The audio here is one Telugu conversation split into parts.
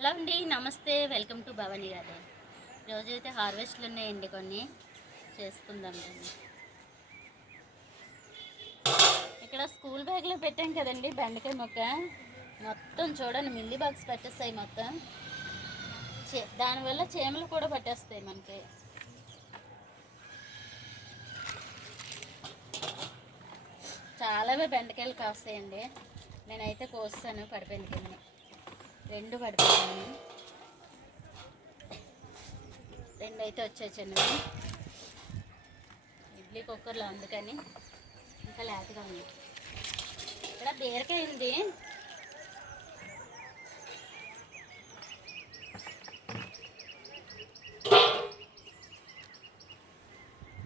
హలో అండి నమస్తే. వెల్కమ్ టు భవానీ గారు. ఈరోజు అయితే హార్వెస్ట్లు ఉన్నాయండి కొన్ని. చేసుకుందాం ఇక్కడ స్కూల్ బ్యాగ్లో పెట్టాం కదండి బెండకాయ మొక్క. మొత్తం చూడండి మిల్లీ బాక్స్ పెట్టేస్తాయి మొత్తం. చే దానివల్ల చీమలు కూడా పట్టేస్తాయి మనకి. చాలావే బెండకాయలు కాస్తాయండి. నేనైతే కోస్తాను పడిపోయింది కింద. రెండు పడిపోయాను రెండు అయితే వచ్చాయి చిన్నవి ఇడ్లీ కుక్కర్లో అందుకని ఇంకా లేతగా ఉంది. ఇక్కడ బీరకాయ ఉంది.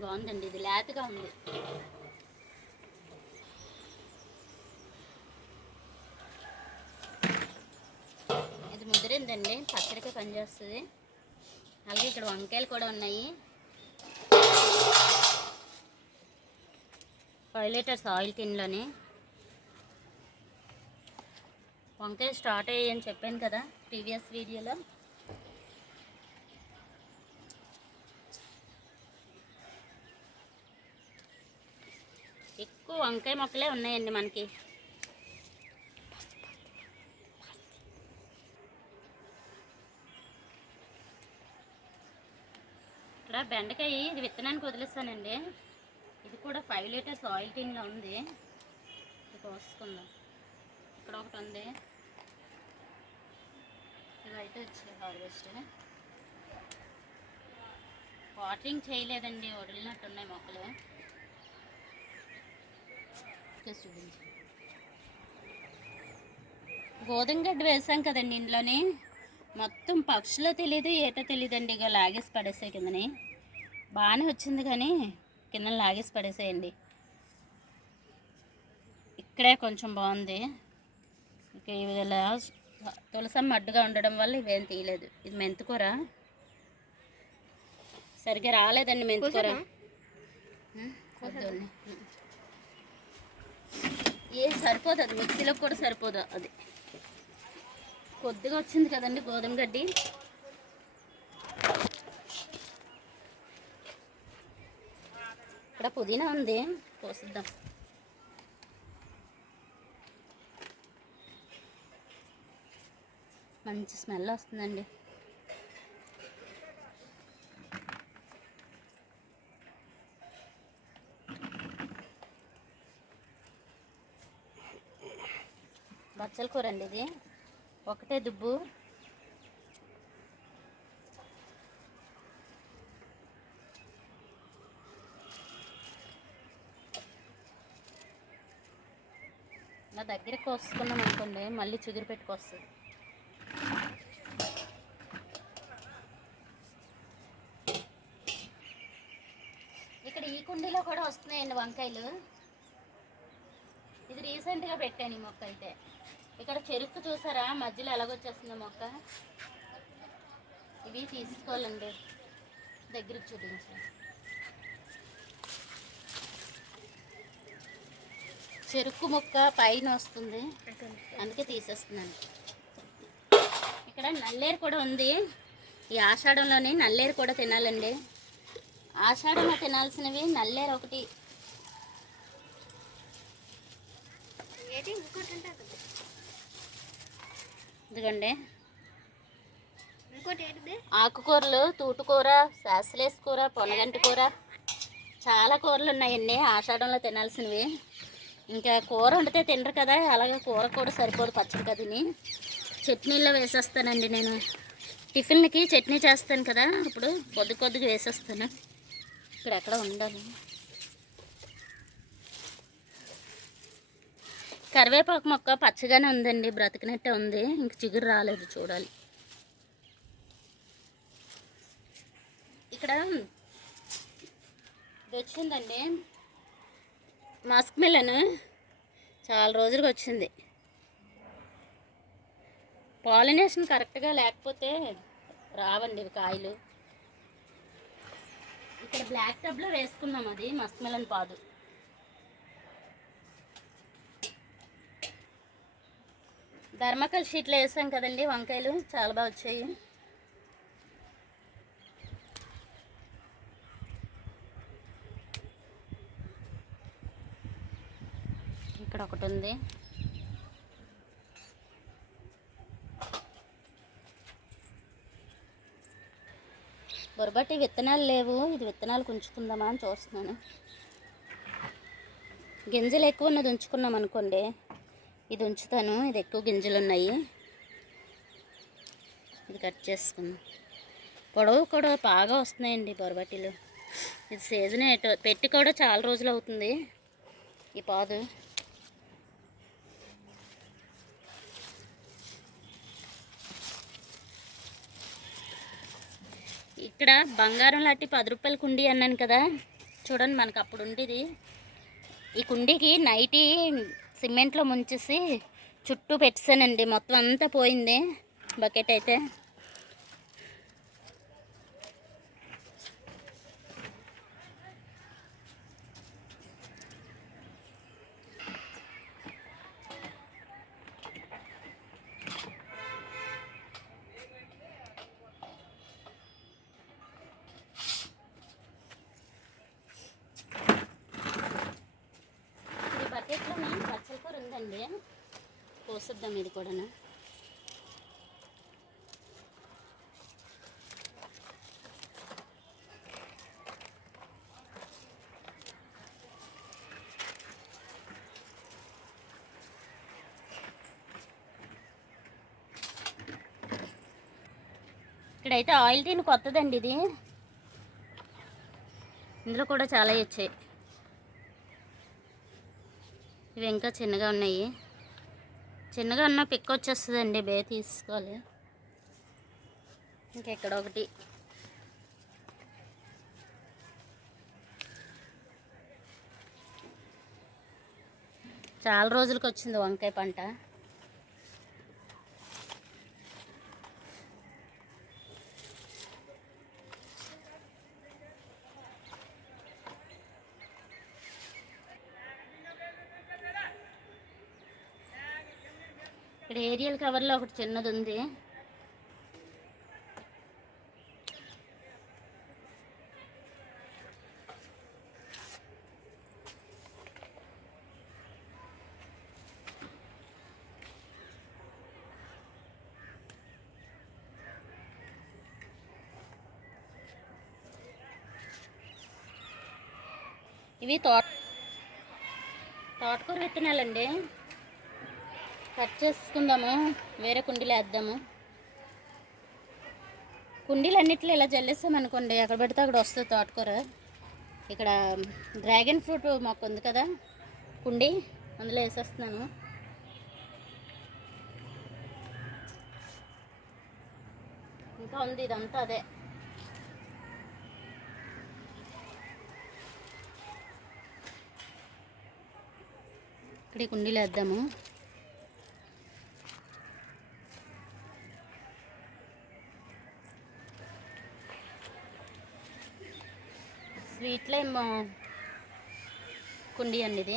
బాగుందండి ఇది లేతగా ఉంది. ఇది ముదిరిందండి. పచ్చడికి పనిచేస్తుంది. అలాగే ఇక్కడ వంకాయలు కూడా ఉన్నాయి. ఫైవ్ లీటర్స్ ఆయిల్ టిన్లోని. వంకాయలు స్టార్ట్ అయ్యాయని చెప్పాను కదా ప్రీవియస్ వీడియోలో. ఎక్కువ వంకాయ మొక్కలే ఉన్నాయండి మనకి. బెండకాయ ఇది విత్తనానికి వదిలేస్తానండి ఇది కూడా ఫైవ్ లీటర్స్ ఆయిల్ టిన్లో ఉంది. ఇది కోసుకుందాం ఇక్కడ ఒకటి ఉంది. ఇది అయితే వచ్చాయి హార్వెస్ట్ వాటరింగ్ చేయలేదండి వదిలినట్టు ఉన్నాయి మొక్కలు చూపించి. గోధుమ గడ్డ వేసాం కదండి ఇంట్లోని. మొత్తం పక్షులో తెలియదు ఏటో తెలియదండి ఇక లాగేసి పడేసాయి కిందని. బాగానే వచ్చింది కానీ కింద లాగేసి పడేసేయండి. ఇక్కడే కొంచెం బాగుంది. ఇక ఇలా తులసమ్మ అడ్డుగా ఉండడం వల్ల ఇవేం తీయలేదు. ఇది మెంతుకూర. సరిగ్గా రాలేదండి మెంతుకూర. ఏం సరిపోదు అది మిక్సీలో కూడా సరిపోదు అది. కొద్దిగా వచ్చింది కదండి గోధుమ గడ్డి. ఇక్కడ పుదీనా ఉంది. పోసిద్దాం మంచి స్మెల్ వస్తుందండి. బచ్చల కూర అండి ఇది. ఒకటే దుబ్బు. నా దగ్గర కోసుకున్నాం అనుకోండి మళ్ళీ చిగురు పెట్టుకొస్తుంది. ఇక్కడ ఈ కుండీలో కూడా వస్తున్నాయండి వంకాయలు. ఇది రీసెంట్గా పెట్టాను ఈ మొక్క అయితే. ఇక్కడ చెరుకు చూసారా? మధ్యలో ఎలాగొచ్చేస్తుంది మొక్క? ఇవి తీసుకోవాలండి. దగ్గరికి చూపించాను చెరుకు మొక్క పైన వస్తుంది. అందుకే తీసేస్తున్నాను. ఇక్కడ నల్లేరు కూడా ఉంది. ఈ ఆషాఢంలోని నల్లేరు కూడా తినాలండి. ఆషాఢంలో తినాల్సినవి నల్లేరు ఒకటి. ఇదిగోండి. ఆకుకూరలు తూటుకూర శాసలేస్ కూర పొనగంటి కూర. చాలా కూరలు ఉన్నాయండి ఆషాఢంలో తినాల్సినవి. ఇంకా కూర వండితే తినరు కదా అలాగే కూర కూడా సరిపోదు పచ్చడి కదిని చట్నీలో వేసేస్తానండి నేను. టిఫిన్కి చట్నీ చేస్తాను కదా ఇప్పుడు కొద్ది కొద్దిగా వేసేస్తాను. ఇక్కడ ఎక్కడ ఉండాలి? కరివేపాకు మొక్క పచ్చగానే ఉందండి బ్రతికినట్టే ఉంది. ఇంక చిగురు రాలేదు చూడాలి. ఇక్కడ వచ్చిందండి మస్క్ మిలన్? చాలా రోజులకు వచ్చింది. పాలినేషన్ కరెక్ట్గా లేకపోతే రావండి ఇవి కాయలు. ఇక్కడ బ్లాక్ టబ్లో వేసుకున్నాం అది మస్క్ మిలన్ పాదు. ధర్మకల్ షీట్లో వేసాం కదండి వంకాయలు చాలా బాగా వచ్చాయి. ఇక్కడ ఒకటి ఉంది బొరబట్టి విత్తనాలు లేవు. ఇది విత్తనాలు ఉంచుకుందామా అని చూస్తున్నాను. గింజలు ఎక్కువ ఉన్నది ఉంచుకున్నాం అనుకోండి. ఇది ఉంచుతాను. ఇది ఎక్కువ గింజలు ఉన్నాయి. ఇది కట్ చేసుకుందాం. పొడవు కూడా బాగా వస్తున్నాయండి బొరబట్టిలు. ఇది సీజన్ ఎటు పెట్టి కూడా చాలా రోజులు అవుతుంది. ఈ పాదు. ఇక్కడ బంగారం లాంటి పది రూపాయల కుండీ అన్నాను కదా. చూడండి మనకు అప్పుడు ఉండేది. ఈ కుండీకి నైటీ సిమెంట్లో ముంచేసి చుట్టూ పెట్టానండి మొత్తం అంతా పోయింది. బకెట్ అయితే ఈ బకెట్లోనే పచ్చల ఉందండి కోసిద్దాం ఇది కూడా ఇక్కడైతే ఆయిల్ టీన్ కొత్తదండి ఇది. ఇందులో కూడా చాలా వచ్చాయి. ఇవి ఇంకా చిన్నగా ఉన్నాయి. చిన్నగా ఉన్న పిక్ వచ్చేస్తుందండి బే తీసుకోవాలి. ఇంకెక్కడ ఒకటి. చాలా రోజులకు వచ్చింది వంకాయ పంట ఇక్కడ ఏరియల్ కవర్లో ఒకటి చిన్నది ఉంది ఇవి తోట తోటకూర విత్తనాలండి. కట్ చేసుకుందాము వేరే కుండీలో వేద్దాము. కుండీలు అన్నిట్లో ఇలా జల్లేస్తాం అనుకోండి ఎక్కడ పెడితే అక్కడ వస్తుంది తోటకూర. ఇక్కడ డ్రాగన్ ఫ్రూట్ మొక్క ఉంది కదా కుండీ అందులో వేసేస్తున్నాను. ఇంకా ఉంది ఇదంతా అదే. ఇక్కడ కుండీలు కుండీలో వేద్దాము. స్వీట్లో ఏమో కుండీ అండి ఇది.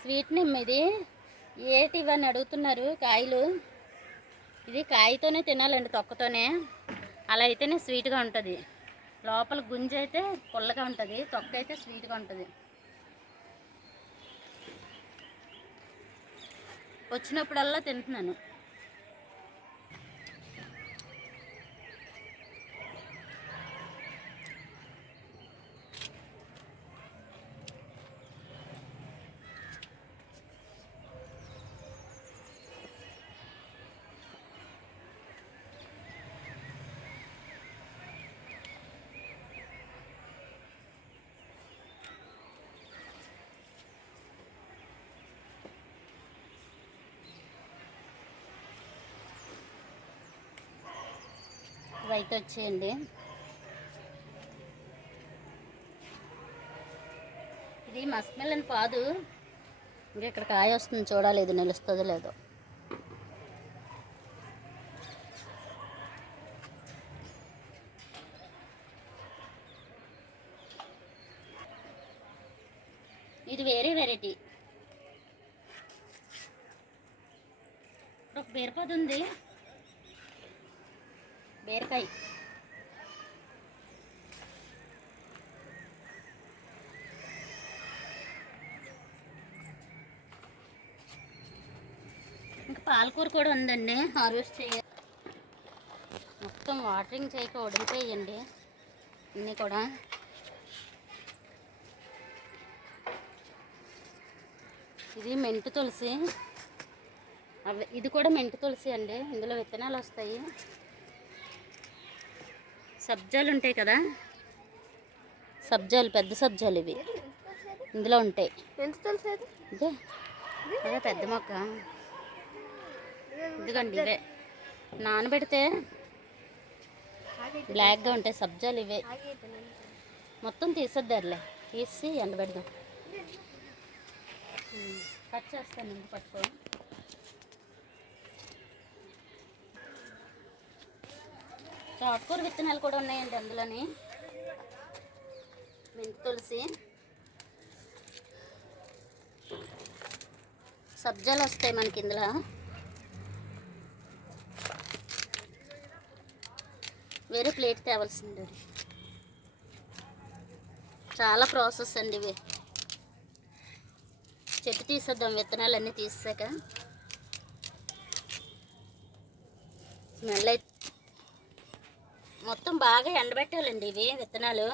స్వీట్ నిమ్మ ఇది. ఏటి ఇవన్నీ అడుగుతున్నారు కాయలు? ఇది కాయతోనే తినాలండి తొక్కతోనే. అలా అయితేనే స్వీట్గా ఉంటుంది. లోపల గుంజ అయితే పుల్లగా ఉంటుంది. తొక్క అయితే స్వీట్గా ఉంటుంది. వచ్చినప్పుడల్లా తింటున్నాను. ఇవైతే వచ్చేయండి. ఇది మస్మెలన్ పాదు. ఇంకా ఇక్కడ కాయ వస్తుంది చూడాలి ఇది నిలుస్తుందో లేదో. ఇది వేరే వెరైటీ. ఒక బీరపది ఉంది. బీరకాయ. ఇంకా పాలకూర కూడా ఉందండి హార్వెస్ట్ చేయ. మొత్తం వాటరింగ్ చేయక ఉడికిపోయండి అన్నీ కూడా. ఇది మెంటు తులసి. అవి ఇది కూడా మెంటు తులసి అండి ఇందులో విత్తనాలు వస్తాయి. సబ్జాలు ఉంటాయి కదా? సబ్జాలు పెద్ద సబ్జాలు ఇవి. ఇందులో ఉంటాయి. ఇదే. అదే పెద్ద మొక్క. ఇదిగోండి ఇవే. నానబెడితే బ్లాక్గా ఉంటాయి సబ్జాలు ఇవే. మొత్తం తీసేద్దారులే. తీసి ఎండబెడదాం. కట్ చేస్తాను ఇంక పట్టుకో తోటకూర విత్తనాలు కూడా ఉన్నాయండి అందులోని. మెంతి తులసి. సబ్జాలు వస్తాయి మనకి ఇందులో. వేరే ప్లేట్ తేవాల్సింది. చాలా ప్రాసెస్ అండి ఇవి. చెట్టు తీసేద్దాం విత్తనాలన్నీ తీసాక. స్మెల్ అయితే మొత్తం బాగా ఎండబెట్టాలండి ఇవి విత్తనాలు.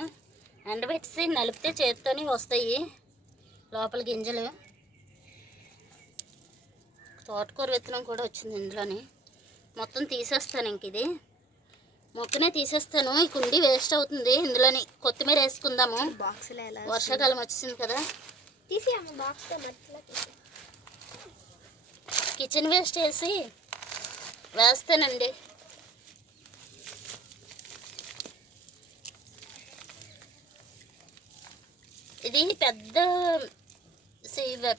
ఎండబెట్టేసి నలిపితే చేతితోనే వస్తాయి లోపల గింజలు. తోటకూర విత్తనం కూడా వచ్చింది ఇందులోని. మొత్తం తీసేస్తాను ఇంక ఇది. మొక్కనే తీసేస్తాను. ఈ కుండీ వేస్ట్ అవుతుంది ఇందులోని. కొత్తిమీర వేసుకుందాము. బాక్స్లో వర్షాకాలం వచ్చింది కదా. తీసి తీసి కిచెన్ వేస్ట్ వేసి వేస్తానండి. ఇది పెద్ద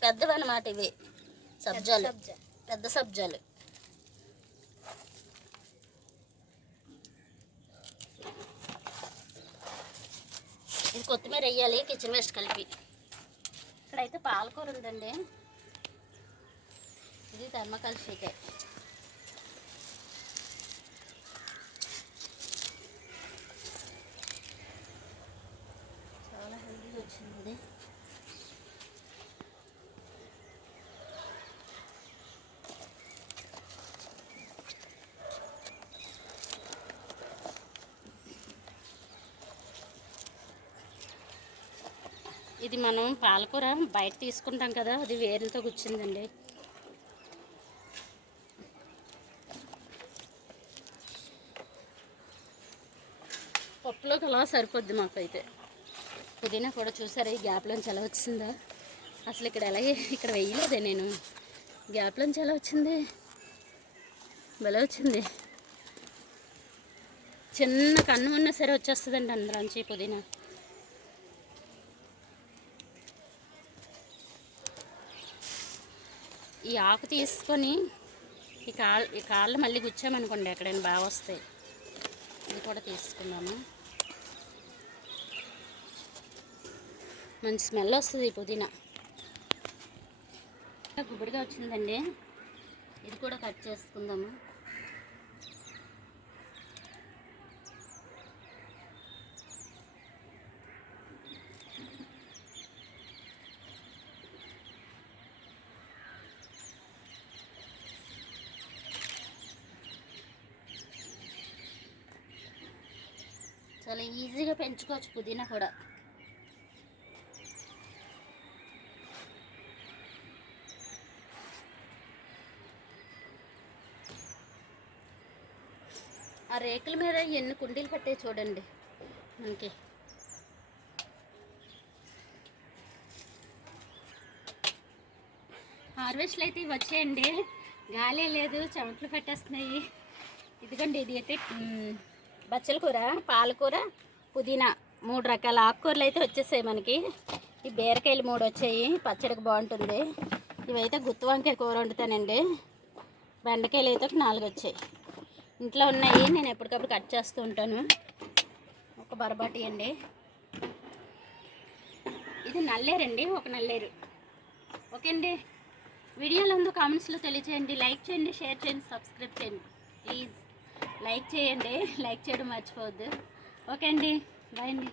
పెద్దవి అన్నమాట ఇవి. సబ్జాలు. సబ్జా. పెద్ద సబ్జాలు. ఇది కొత్తిమీర వేయాలి కిచెన్ వేస్ట్ కలిపి. ఇక్కడైతే పాలకూర ఉందండి. ఇది థర్మకాల్ షీటే చాలా హెల్దీగా వచ్చింది ఇది ఇది మనం పాలకూర బయట తీసుకుంటాం కదా అది వేరులతో కూర్చుందండి పప్పులోకి అలా సరిపోద్ది మాకైతే. పుదీనా కూడా చూసారా ఈ గ్యాప్లోంచి ఎలా వచ్చిందా? అసలు ఇక్కడ ఎలా ఇక్కడ వేయలేదే నేను. గ్యాప్లోంచి ఎలా వచ్చింది? భలే వచ్చింది. చిన్న కన్ను ఉన్నా సరే వచ్చేస్తుందండి అందులోంచి పుదీనా. ఈ ఆకు తీసుకొని ఈ కాళ్ళు ఈ కాళ్ళు మళ్ళీ గుచ్చామనుకోండి ఎక్కడైనా బాగా వస్తాయి. ఇది కూడా తీసుకున్నాము మంచి స్మెల్ వస్తుంది ఈ పుదీనా. గుబుడిగా వచ్చిందండి. ఇది కూడా కట్ చేసుకుందాము చాలా ఈజీగా పెంచుకోవచ్చు పుదీనా కూడా. ఆ రేకుల మీద ఎన్ని కుండీలు పట్టాయి చూడండి మనకి. హార్వెస్ట్లు అయితే వచ్చేయండి. గాలే గాలి లేదు చెమట్లు పెట్టేస్తున్నాయి. ఇదిగోండి ఇది అయితే బచ్చల కూర పాలకూర పుదీనా మూడు రకాల ఆకుకూరలు అయితే వచ్చేసాయి మనకి. ఈ బీరకాయలు మూడు వచ్చాయి. పచ్చడికి బాగుంటుంది. ఇవైతే గుత్తి వంకాయ కూర వండుతానండి. బెండకాయలు అయితే ఒక నాలుగు వచ్చాయి. ఇంట్లో ఉన్నాయి. నేను ఎప్పటికప్పుడు కట్ చేస్తూ ఉంటాను. ఒక బరబాటి అండి. ఇది నల్లేరండి. ఒక నల్లేరు. ఓకే అండి. వీడియోలో ఉందో కామెంట్స్లో తెలియచేయండి. లైక్ చేయండి షేర్ చేయండి సబ్స్క్రైబ్ చేయండి. ప్లీజ్. లైక్ చేయండి. లైక్ చేయడం మర్చిపోవద్దు. ఓకే అండి. బాయ్ అండి.